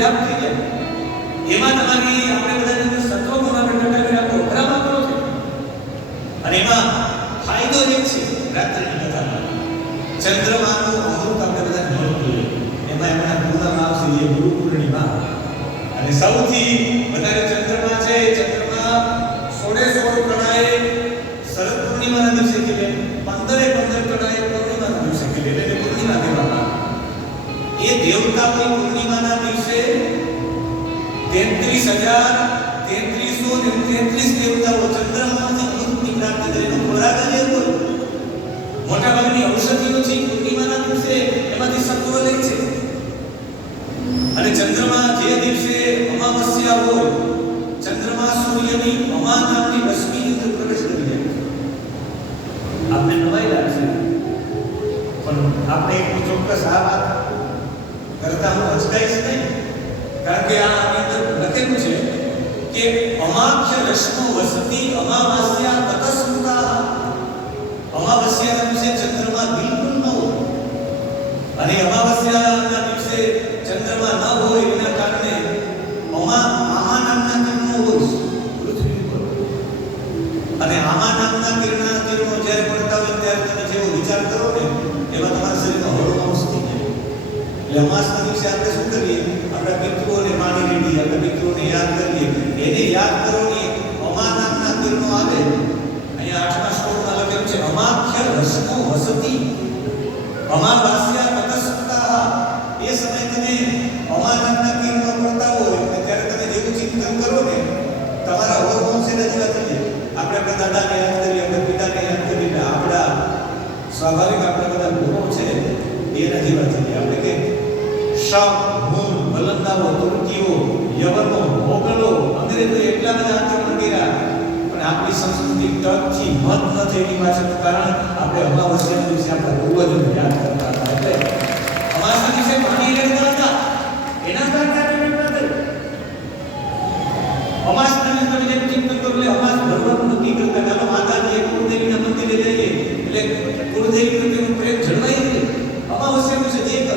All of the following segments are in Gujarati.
વ્યાપ થઈ જાય. એમાં તમારી આપણે બધાને સત્વ ગુણ આપણે ટકાવી રાખો ખરા માત્ર છે. અને એમાં ફાયદો એ છે, રાત્રિની કથામાં. ચંદ્રમાનું અમૃત આપણે બધા મળતું એમાં એમના પૂર્ણમાં આવશે એ ગુરુ પૂર્ણિમા અને સૌથી વધારે ચંદ્રમા છે, ચંદ્રમા સોળે સોળ કણાએ શરદ પૂર્ણિમાના દિવસે કે પંદરે પંદર કણાએ પૂર્ણિમાના દિવસે ખીલે એટલે કે પૂર્ણિમા કહેવામાં દેવતાઓની પૂર્ણિમાના દિવસે તેત્રીસ હજાર તેત્રીસો ને તેત્રીસ દેવતાઓ ચંદ્રમાંથી અમૃતની પ્રાપ્તિ કરીને ખોરાક લે એ મોટા ભાગની ઔષધિઓ છે પૂર્ણિમાના દિવસે, એમાંથી સત્વ લે છે. અને ચંદ્રમા જે દિવસે અમાવસ્યા હોય, ચંદ્રમા સૂર્યની અમા નામની રશ્મિની અંદર પ્રવેશ કરી જાય છે. આપને નવાઈ લાગશે. પણ આપણે એક ચોક્કસ આ વાત કરતા હું અચકાઈશ નહીં. કારણ કે આ અંદર લખેલું છે કે અમાખ્ય રશ્મો વસતી અમાવાસ્યા તતસ્મૃતા અમાવસ્યાના દિવસે ચંદ્રમા બિલકુલ ન હોય. અને અમાવસ્યાના દિવસે ચંદ્રમા ન હોય એના કારણે અમા આમા નામના કિરણો હોય પૃથ્વી પર અને આમા નામના કિરણના કિરણો જ્યારે પડતા હોય ત્યારે તમે જેવો વિચાર કરો ને એમાં તમારા શરીરમાં એટલે અમાસના દિવસે આપણે શું કરીએ? આપણા પિતૃઓને માની રેડીએ આપણા મિત્રોને યાદ કરીએ. એને યાદ કરો ને અમા નામના કિરણો આવે. અહીંયા આઠમા શ્લોકમાં લખેલું છે, અમાખ્ય રશ્મો વસતી, અમાવાસ્યા તટસ્થતા એ સમય તમે અમા નામના કિરણો પડતા હોય અને ત્યારે તમે જેવું ચિંતન કરો ને, તમારા હોર્મોન્સ એના જેવા થઈ જાય આપણે આપણા દાદાને યાદ કરીએ, આપણા પિતાને યાદ કરીએ આપણા સ્વાભાવિક આપણા બધા ગુણો છે એ નથી વાત આપણે કે શમ હું વલંદાઓ તુર્કીઓ, યવનો, મોગલો અંગ્રેજો એટલા બધા આક્રમણ કર્યા. પણ આપણી સંસ્કૃતિ ટકથી મત ન થઈ એની પાછળનું કારણ આપણે અમાવસ્યાના દિવસે આપણા જ યાદ કરતા હતા. એટલે અમાસના દિવસે પાણી રેડતા એના કારણે આપણે રેડતા હતા. અમાસના તમે જેમ ચિંતન કરો એટલે જઈએ. એટલે કુળદેવી પ્રેમ જળવાઈ રહે અમાવસ્યા દિવસે જે કરો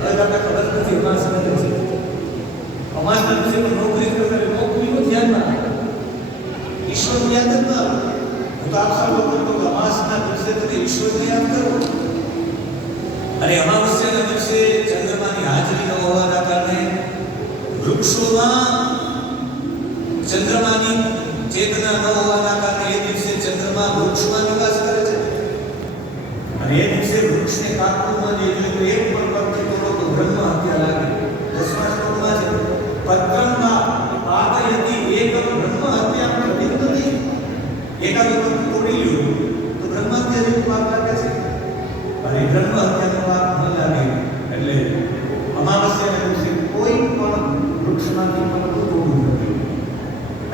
હવે તમને ખબર નથી, અમારા સમજ છે. દિવસે પણ નોકરી કરતા એટલે નોકરીનું ધ્યાન ના ઈશ્વર યાદ જ ના હું તો આપ સૌ લોકો કહું અમાસના દિવસે તમે ઈશ્વરને યાદ કરો. અને અમાવસ્યાના દિવસે ચંદ્રમાની હાજરી ન હોવાના કારણે વૃક્ષોમાં ચંદ્રમાની ચેતના ન હોવાના કારણે એ દિવસે ચંદ્રમા વૃક્ષમાં નિવાસ કરે છે. અને એ દિવસે વૃક્ષને કાપવું ન જોઈએ એક પણ બ્રહ્મ હત્યા લાગે. દસમા શ્લોકમાં છે. પત્રમમાં પાદયતિ એકમ બ્રહ્મ હત્યા પ્રતિબંધતિ એકાદ પત્ર તોડી તો બ્રહ્મ હત્યા જેવું લાગે છે? અને બ્રહ્મ હત્યાનો પાપ ન લાગે. એટલે અમાવસ્યાના દિવસે કોઈ પણ વૃક્ષમાંથી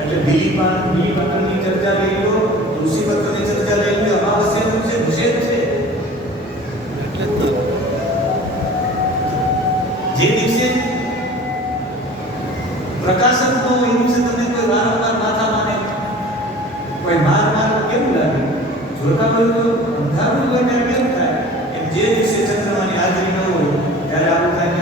એટલે બીલી પાન બીલી પત્રની ચર્ચા લઈ લો. જે દિવસે પ્રકાશન હોય એ દિવસે તમને કોઈ વારંવાર માથા મારે કોઈ માર માર કેવું લાગે? જોતા હોય તો અંધારું હોય ત્યારે કેવું થાય? એમ જે દિવસે ચંદ્રમાની હાજરી ન હોય, ત્યારે આવું થાય